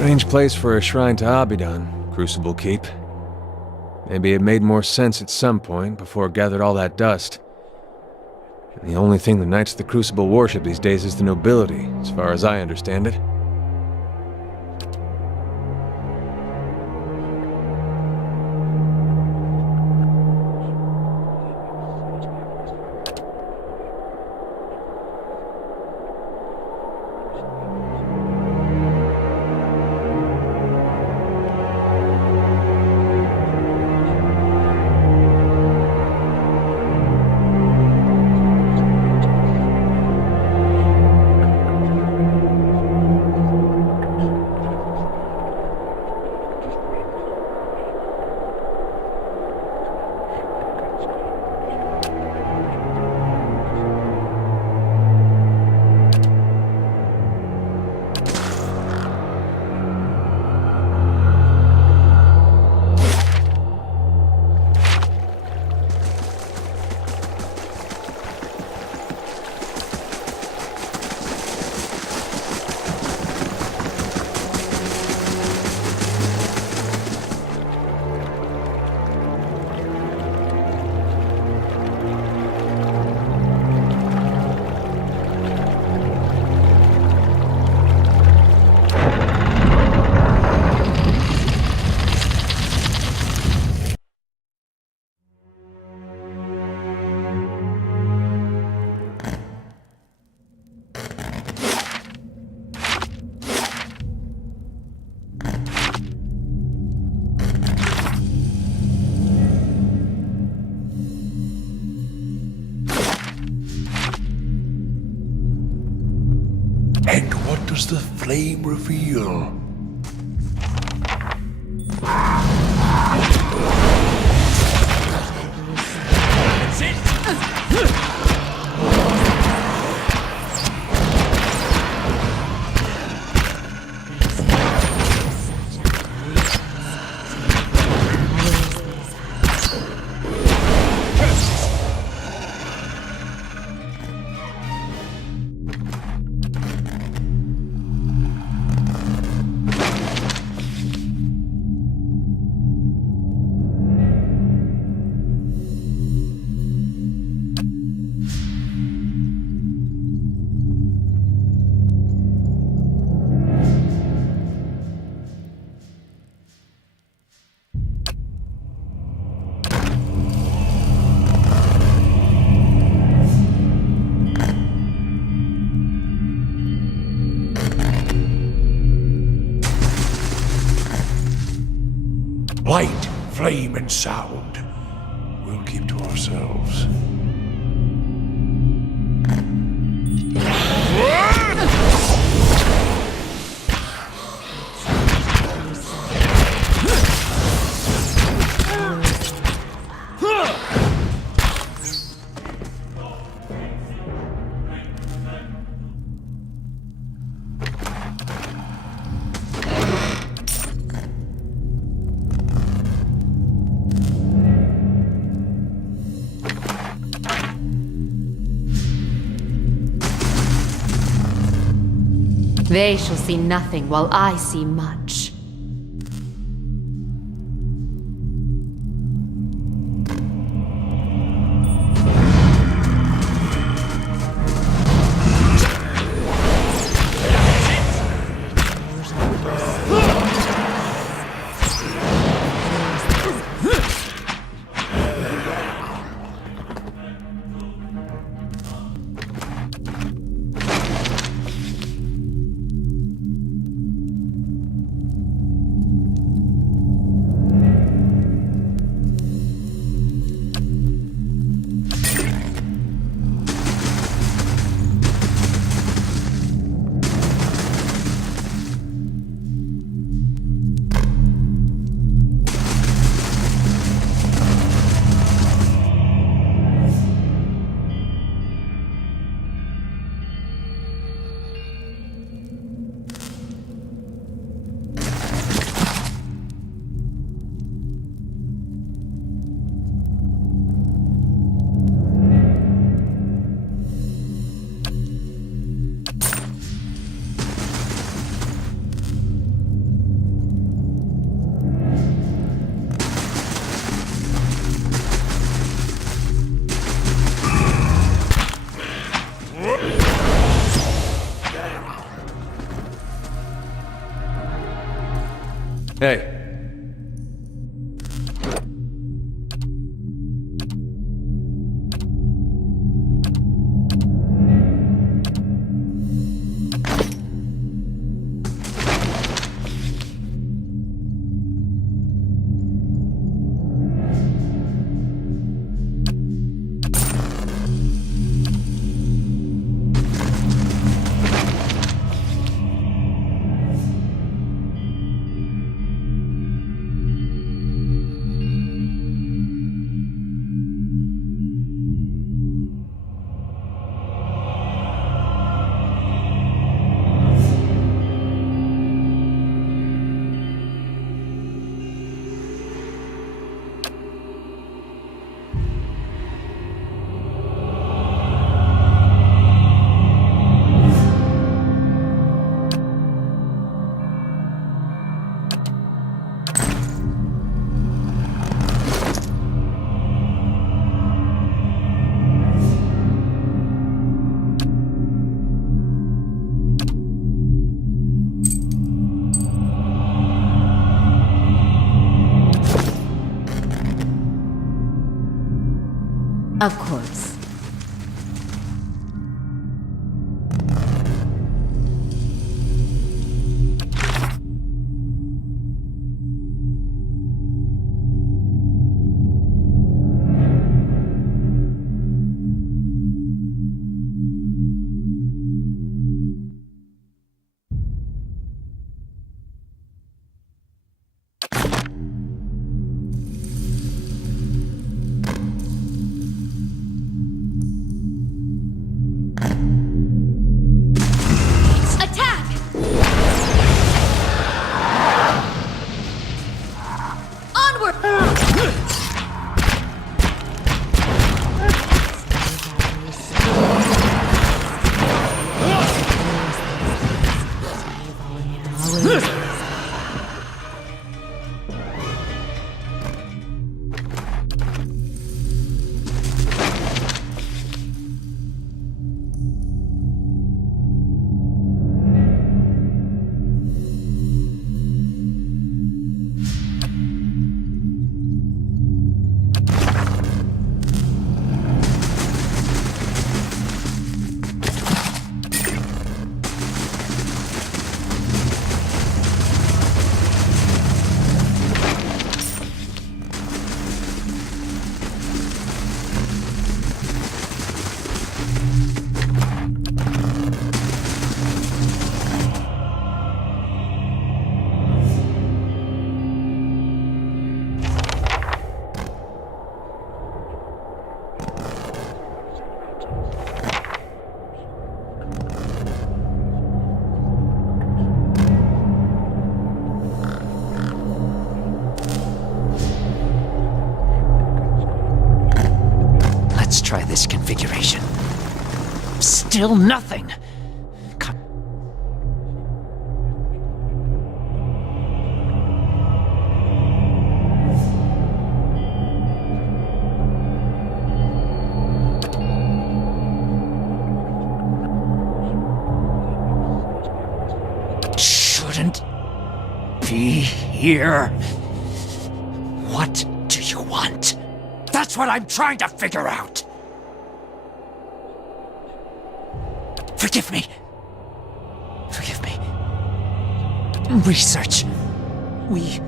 Strange place for a shrine to Abidan, Crucible Keep. Maybe it made more sense at some point before it gathered all that dust. And the only thing the Knights of the Crucible worship these days is the nobility, as far as I understand it. And what does the flame reveal? That's it! Light, flame, and sound. We'll keep to ourselves. They shall see nothing while I see much. Hey. Of course. Try this configuration. Still nothing. Shouldn't be here. What do you want? That's what I'm trying to figure out. Forgive me. Forgive me. Research. We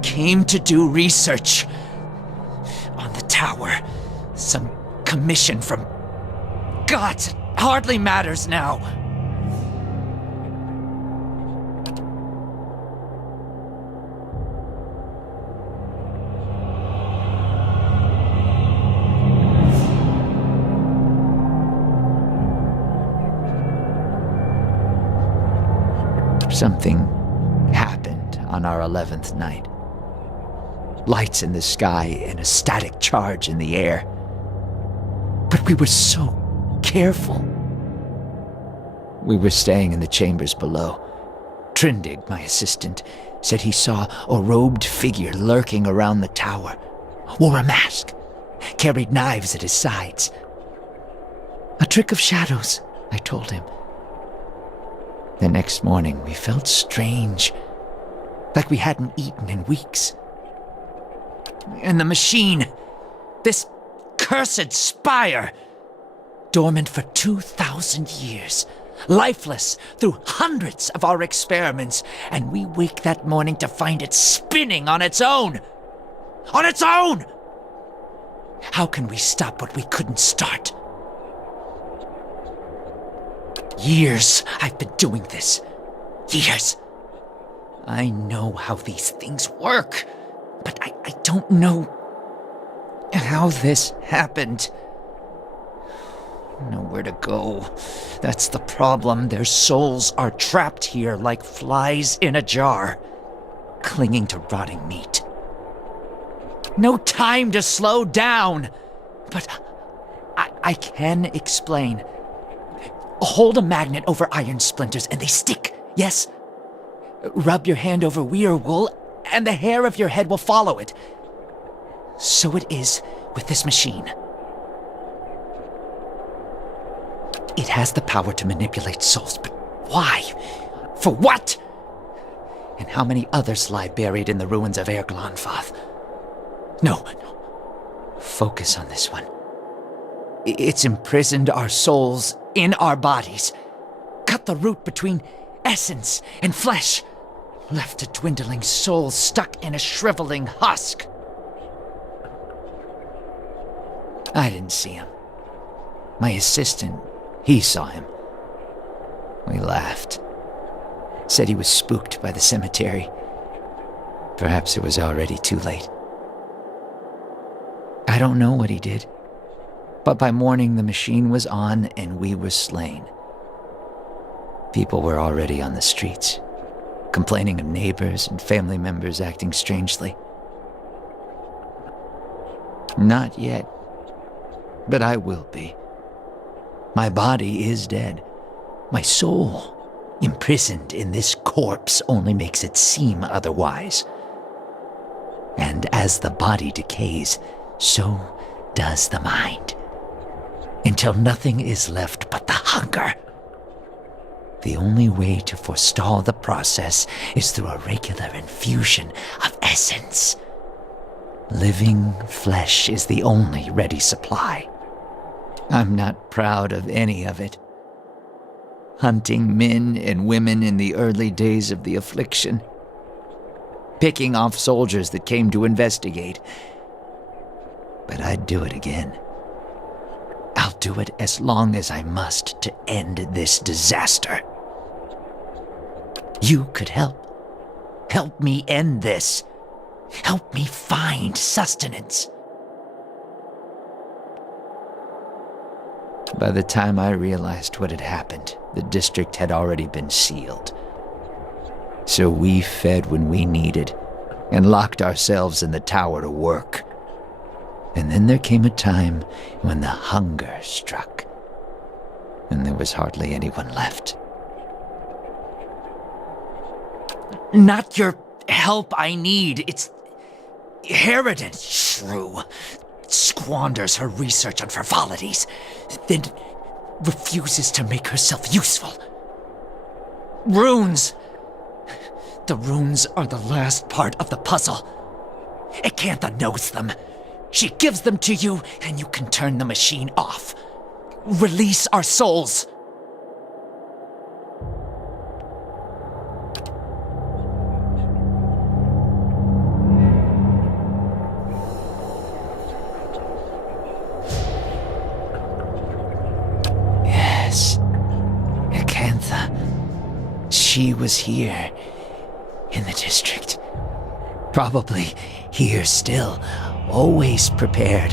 came to do research on the tower. Some commission from gods. It hardly matters now. Something happened on our 11th night. Lights in the sky and a static charge in the air. But we were so careful. We were staying in the chambers below. Trindig, my assistant, said he saw a robed figure lurking around the tower. Wore a mask. Carried knives at his sides. A trick of shadows, I told him. The next morning, we felt strange. like we hadn't eaten in weeks. And the machine, this cursed spire, dormant for 2,000 years, lifeless through hundreds of our experiments, and we wake that morning to find it spinning on its own! On its own! How can we stop what we couldn't start? Years I've been doing this. Years. I know how these things work, but I don't know how this happened. Nowhere to go. That's the problem. Their souls are trapped here like flies in a jar, clinging to rotting meat. No time to slow down! But I can explain. Hold a magnet over iron splinters and they stick, yes? Rub your hand over weir wool and the hair of your head will follow it. So it is with this machine. It has the power to manipulate souls, but why? For what? And how many others lie buried in the ruins of Erglonfath? No. Focus on this one. It's imprisoned our souls in our bodies. Cut the root between essence and flesh. Left a dwindling soul stuck in a shriveling husk. I didn't see him. My assistant, he saw him. We laughed. Said he was spooked by the cemetery. Perhaps it was already too late. I don't know what he did, but by morning the machine was on and we were slain. People were already on the streets, complaining of neighbors and family members acting strangely. Not yet, but I will be. My body is dead. My soul, imprisoned in this corpse, only makes it seem otherwise. And as the body decays, so does the mind. Until nothing is left but the hunger. The only way to forestall the process is through a regular infusion of essence. Living flesh is the only ready supply. I'm not proud of any of it. Hunting men and women in the early days of the affliction. Picking off soldiers that came to investigate. But I'd do it again. I'll do it as long as I must to end this disaster. You could help. Help me end this. Help me find sustenance. By the time I realized what had happened, the district had already been sealed. So we fed when we needed, and locked ourselves in the tower to work. And then there came a time when the hunger struck, and there was hardly anyone left. Not your help I need, it's Harridan, shrew. Squanders her research on frivolities, then refuses to make herself useful. Runes! The runes are the last part of the puzzle. Acantha knows them. She gives them to you, and you can turn the machine off. Release our souls. Yes, Acantha. She was here, in the district. Probably here still. Always prepared.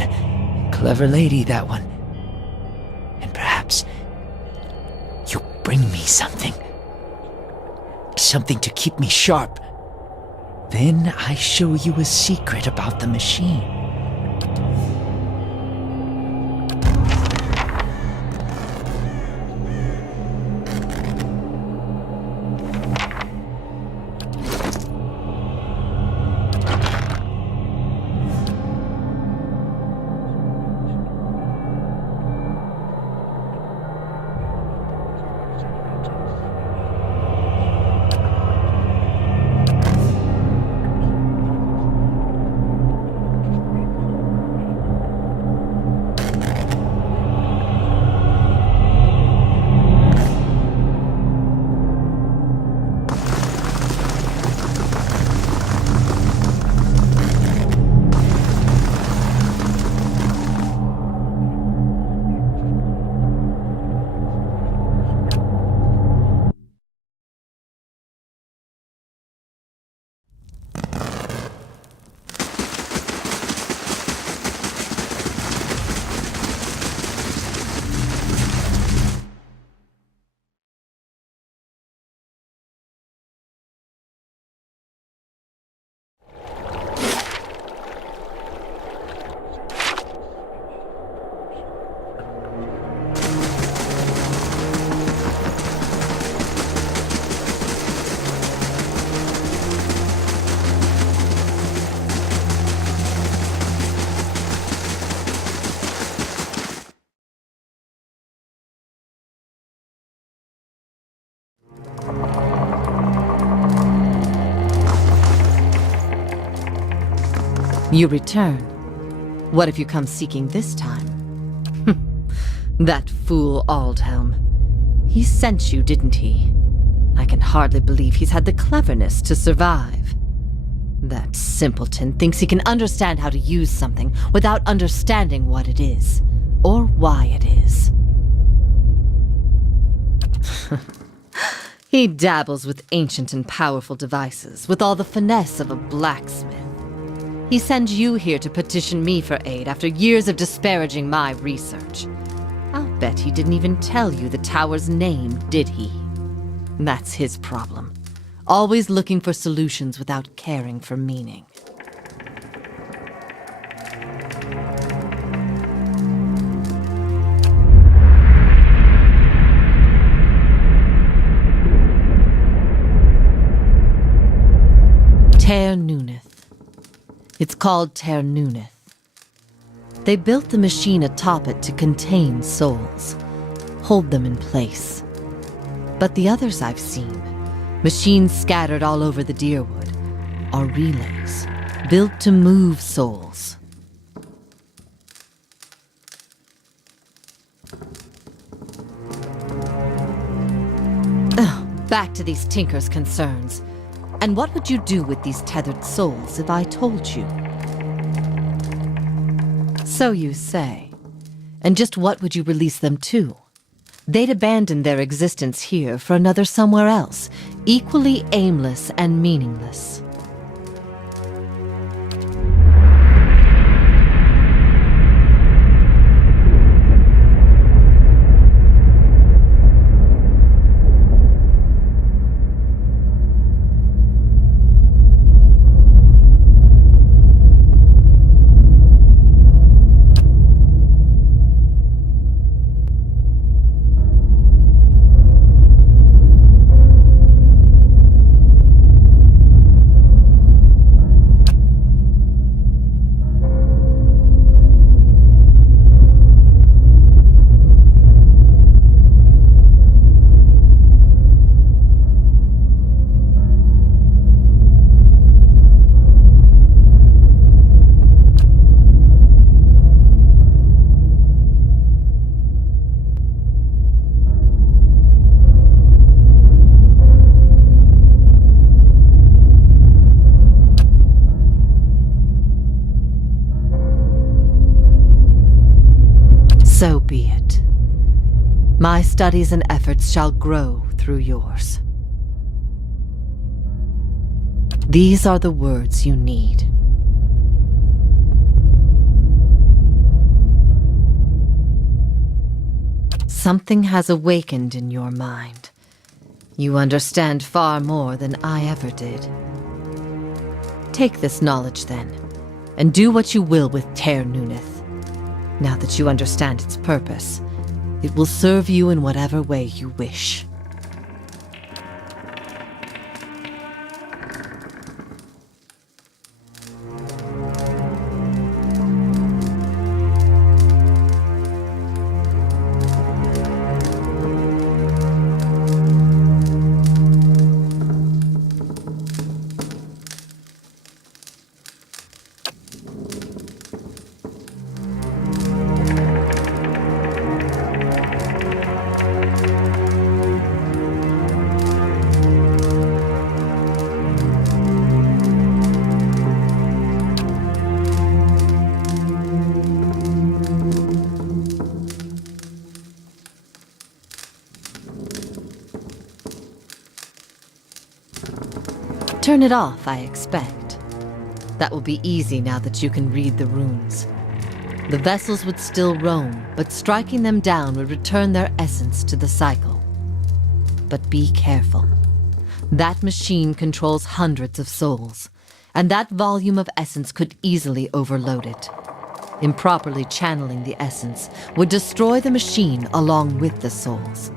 Clever lady, that one. And perhaps you'll bring me something. Something to keep me sharp. Then I show you a secret about the machine. You return. What if you come seeking this time? That fool Aldhelm. He sent you, didn't he? I can hardly believe he's had the cleverness to survive. That simpleton thinks he can understand how to use something without understanding what it is, or why it is. He dabbles with ancient and powerful devices, with all the finesse of a blacksmith. He sends you here to petition me for aid after years of disparaging my research. I'll bet he didn't even tell you the tower's name, did he? That's his problem. Always looking for solutions without caring for meaning. Ternuneth. It's called Ternuneth. They built the machine atop it to contain souls, hold them in place. But the others I've seen, machines scattered all over the Deerwood, are relays, built to move souls. Back to these Tinker's concerns. And what would you do with these tethered souls if I told you? So you say. And just what would you release them to? They'd abandon their existence here for another somewhere else, equally aimless and meaningless. So be it. My studies and efforts shall grow through yours. These are the words you need. Something has awakened in your mind. You understand far more than I ever did. Take this knowledge then, and do what you will with Ternuneth. Now that you understand its purpose, it will serve you in whatever way you wish. Turn it off, I expect. That will be easy now that you can read the runes. The vessels would still roam, but striking them down would return their essence to the cycle. But be careful. That machine controls hundreds of souls, and that volume of essence could easily overload it. Improperly channeling the essence would destroy the machine along with the souls.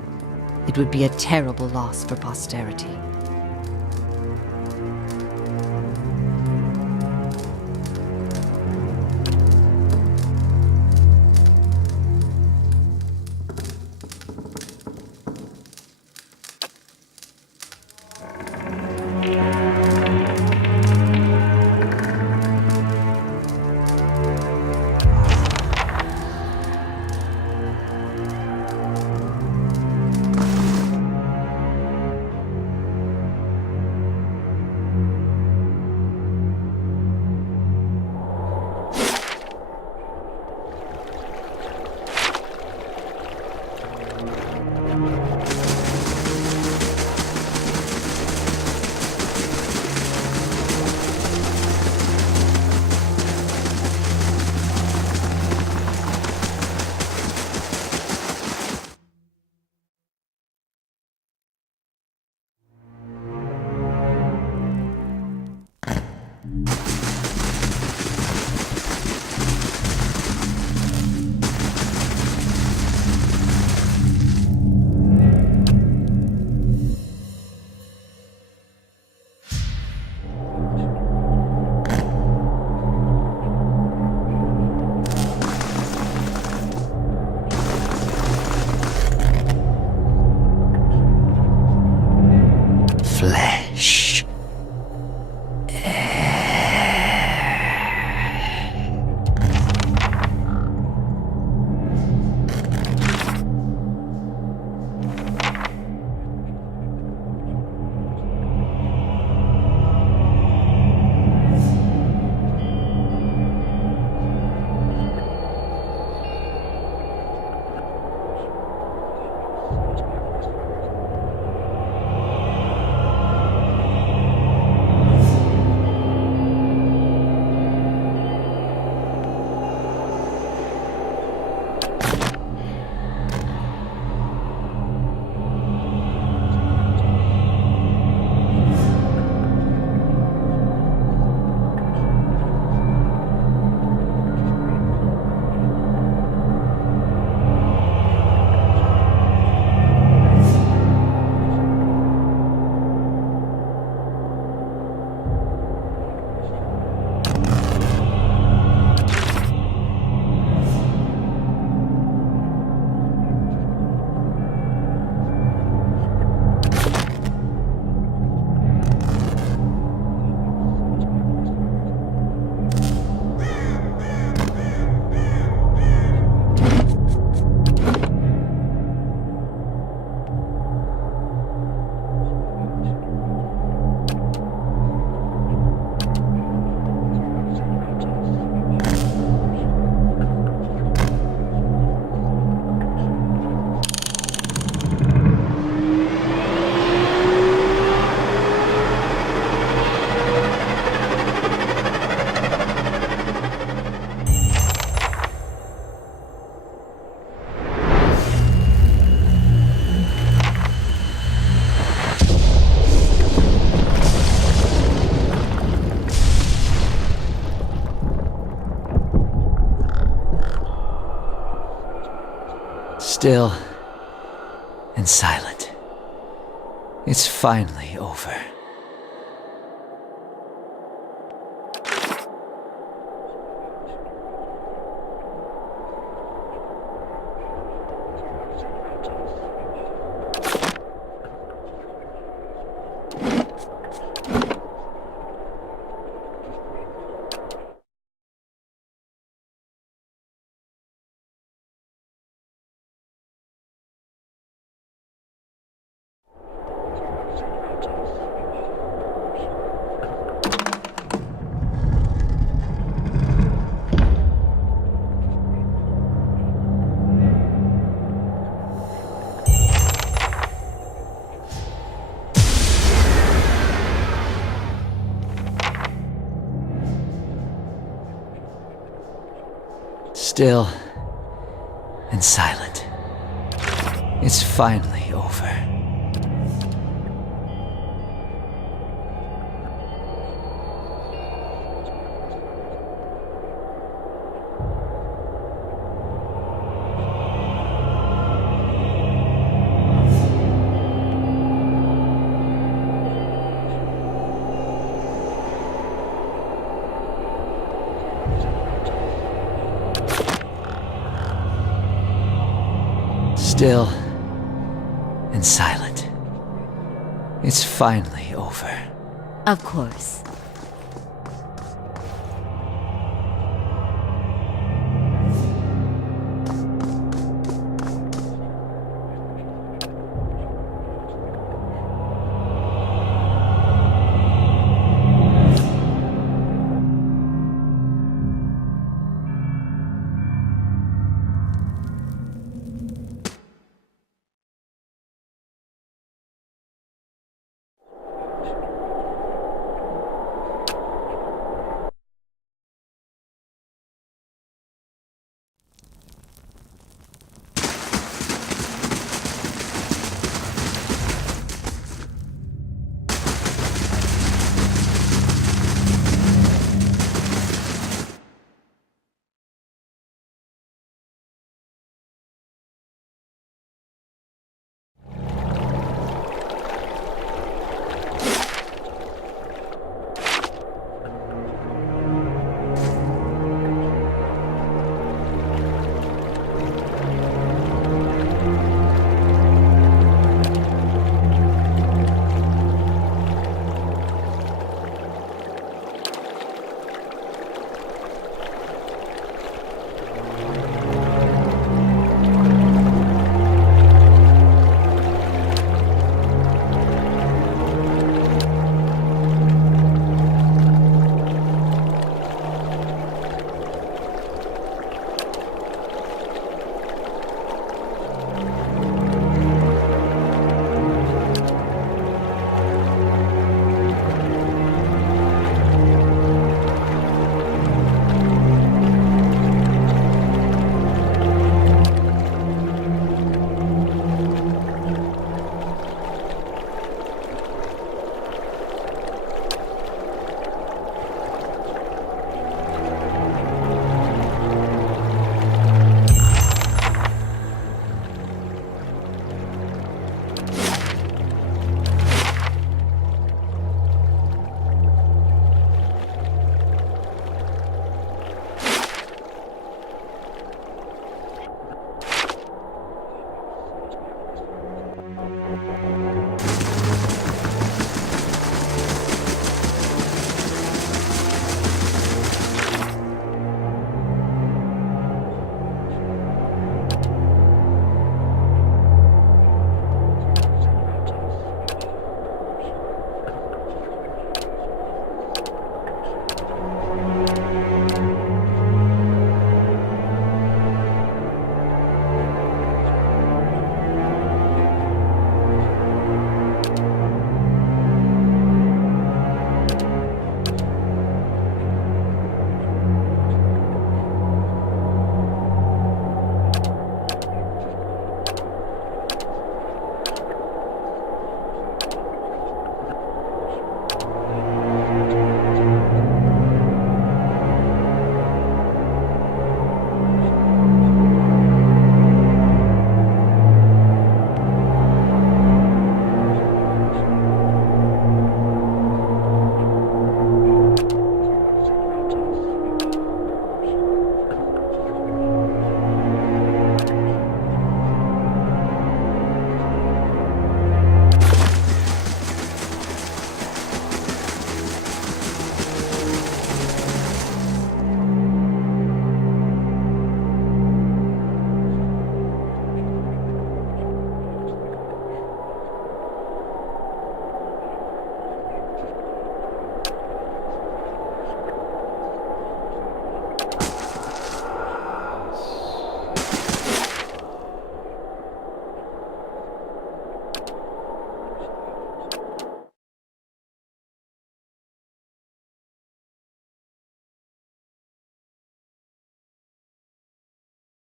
It would be a terrible loss for posterity. Still and silent. It's finally over. Still and silent. It's finally over. Still and silent. It's finally over. Of course.